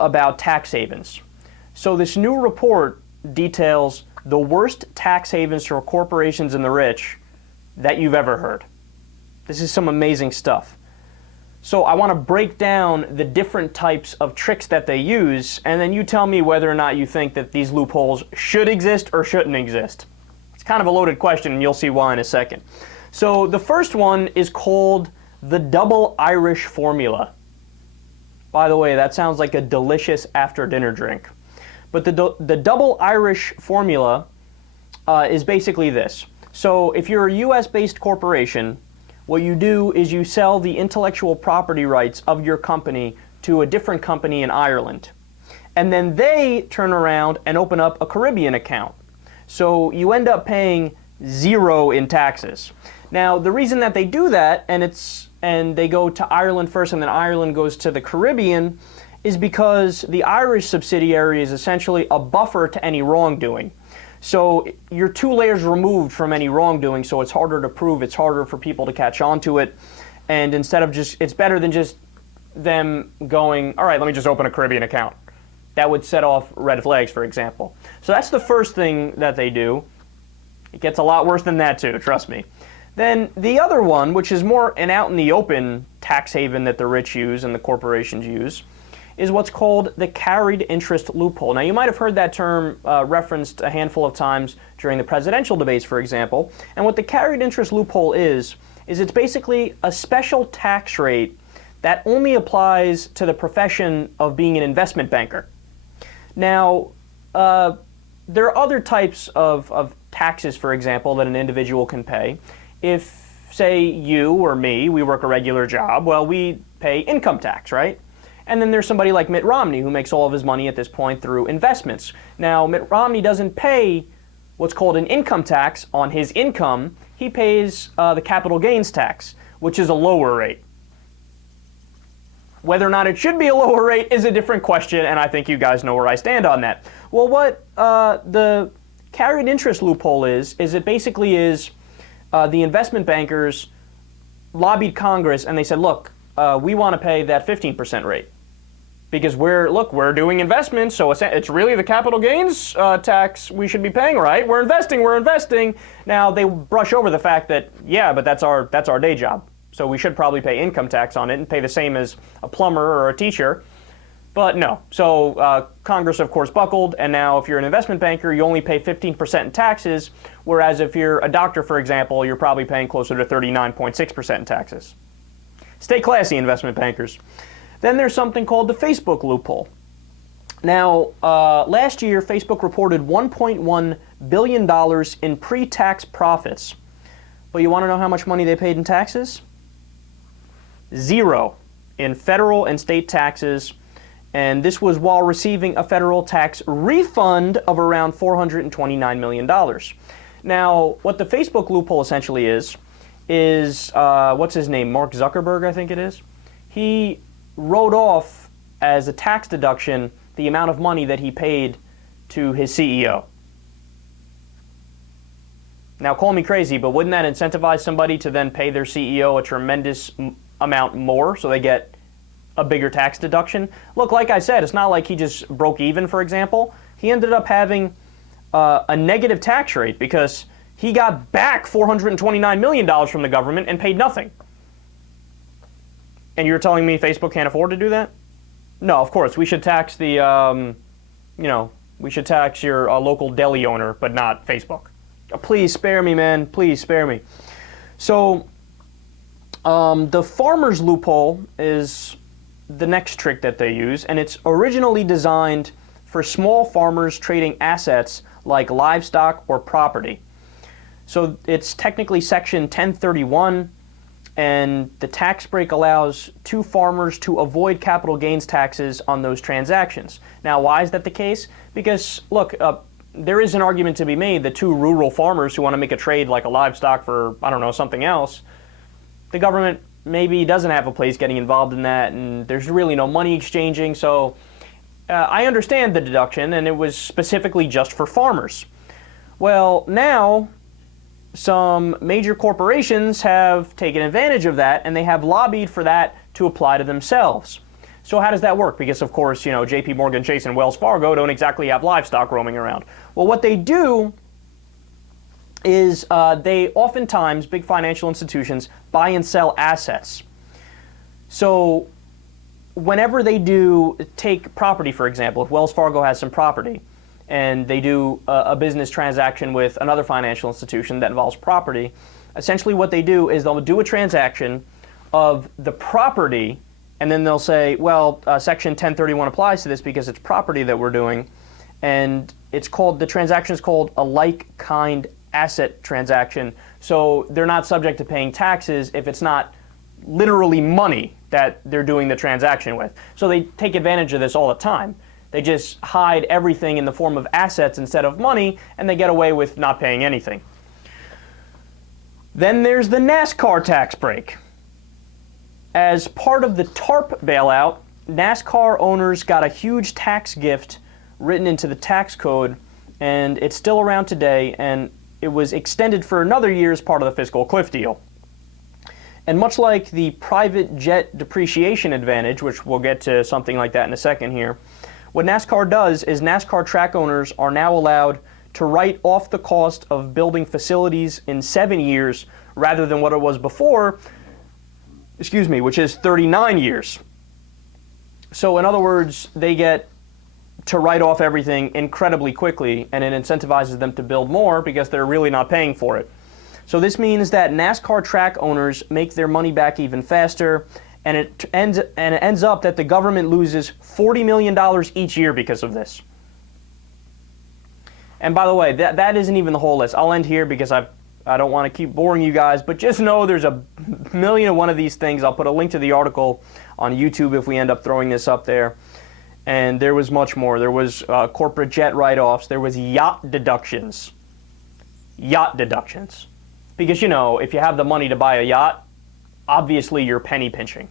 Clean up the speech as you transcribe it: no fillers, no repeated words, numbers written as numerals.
about tax havens. So this new report details the worst tax havens for corporations and the rich that you've ever heard. This is some amazing stuff. So I want to break down the different types of tricks that they use, and then you tell me whether or not you think that these loopholes should exist or shouldn't exist. It's kind of a loaded question, and you'll see why in a second. So the first one is called the double Irish formula. By the way, that sounds like a delicious after-dinner drink. But the double Irish formula is basically this. So if you're a US-based corporation, what you do is you sell the intellectual property rights of your company to a different company in Ireland. And then they turn around and open up a Caribbean account. So you end up paying zero in taxes. Now, the reason that they do that, and they go to Ireland first and then Ireland goes to the Caribbean, is because the Irish subsidiary is essentially a buffer to any wrongdoing. So you're 2 layers removed from any wrongdoing, so it's harder to prove, it's harder for people to catch on to it, and instead of it's better than just them going, all right, let me just open a Caribbean account. That would set off red flags, for example. So that's the first thing that they do. It gets a lot worse than that too, trust me. Then the other one, which is more an out in the open tax haven that the rich use and the corporations use, is what's called the carried interest loophole. Now, you might have heard that term referenced a handful of times during the presidential debates, for example. And what the carried interest loophole is it's basically a special tax rate that only applies to the profession of being an investment banker. Now, there are other types of taxes, for example, that an individual can pay. If, say, you or me, we work a regular job, well, we pay income tax, right? And then there's somebody like Mitt Romney who makes all of his money at this point through investments. Now, Mitt Romney doesn't pay what's called an income tax on his income. He pays the capital gains tax, which is a lower rate. Whether or not it should be a lower rate is a different question, and I think you guys know where I stand on that. Well, what the carried interest loophole is it basically is the investment bankers lobbied Congress and they said, look, we want to pay that 15% rate. Because we're doing investments, so it's really the capital gains tax we should be paying, right? We're investing. Now, they brush over the fact that, yeah, but that's our day job. So we should probably pay income tax on it and pay the same as a plumber or a teacher. But no. So Congress, of course, buckled, and now if you're an investment banker, you only pay 15% in taxes, whereas if you're a doctor, for example, you're probably paying closer to 39.6% in taxes. Stay classy, investment bankers. Then there's something called the Facebook loophole. Now, last year, Facebook reported $1.1 billion in pre-tax profits. But you want to know how much money they paid in taxes? Zero in federal and state taxes. And this was while receiving a federal tax refund of around $429 million. Now, what the Facebook loophole essentially is what's his name? Mark Zuckerberg, I think it is. He wrote off as a tax deduction the amount of money that he paid to his CEO. Now, call me crazy, but wouldn't that incentivize somebody to then pay their CEO a tremendous amount more so they get a bigger tax deduction? Look, like I said, it's not like he just broke even, for example. He ended up having a negative tax rate because he got back $429 million from the government and paid nothing. And you're telling me Facebook can't afford to do that? No, of course. We should tax we should tax your local deli owner, but not Facebook. Please spare me, man. Please spare me. So the farmer's loophole is the next trick that they use, and it's originally designed for small farmers trading assets like livestock or property. So it's technically Section 1031, and the tax break allows two farmers to avoid capital gains taxes on those transactions. Now, why is that the case? Because, look, there is an argument to be made that two rural farmers who want to make a trade like a livestock for, I don't know, something else, the government maybe doesn't have a place getting involved in that, and there's really no money exchanging. So I understand the deduction, and it was specifically just for farmers. Well, now some major corporations have taken advantage of that, and they have lobbied for that to apply to themselves. So how does that work? Because of course, JP Morgan Chase and Wells Fargo don't exactly have livestock roaming around. Well, what they do is they oftentimes, big financial institutions, buy and sell assets. So whenever they do take property, for example, if Wells Fargo has some property and they do a business transaction with another financial institution that involves property, essentially what they do is they'll do a transaction of the property, and then they'll say, well, Section 1031 applies to this because it's property that we're doing, and the transaction is called a like-kind asset transaction, so they're not subject to paying taxes if it's not literally money that they're doing the transaction with. So they take advantage of this all the time. They just hide everything in the form of assets instead of money, and they get away with not paying anything. Then there's the NASCAR tax break. As part of the TARP bailout, NASCAR owners got a huge tax gift written into the tax code, and it's still around today, and it was extended for another year as part of the fiscal cliff deal. And much like the private jet depreciation advantage, which we'll get to something like that in a second here, what NASCAR does is NASCAR track owners are now allowed to write off the cost of building facilities in 7 years rather than what it was before, which is 39 years. So in other words, they get to write off everything incredibly quickly, and it incentivizes them to build more because they're really not paying for it. So this means that NASCAR track owners make their money back even faster, and it ends up that the government loses $40 million each year because of this. And by the way, that isn't even the whole list. I'll end here because I don't want to keep boring you guys, but just know there's a million and one of these things. I'll put a link to the article on YouTube if we end up throwing this up there. And there was much more. There was corporate jet write-offs. There was yacht deductions. Yacht deductions. Because, if you have the money to buy a yacht, obviously you're penny pinching.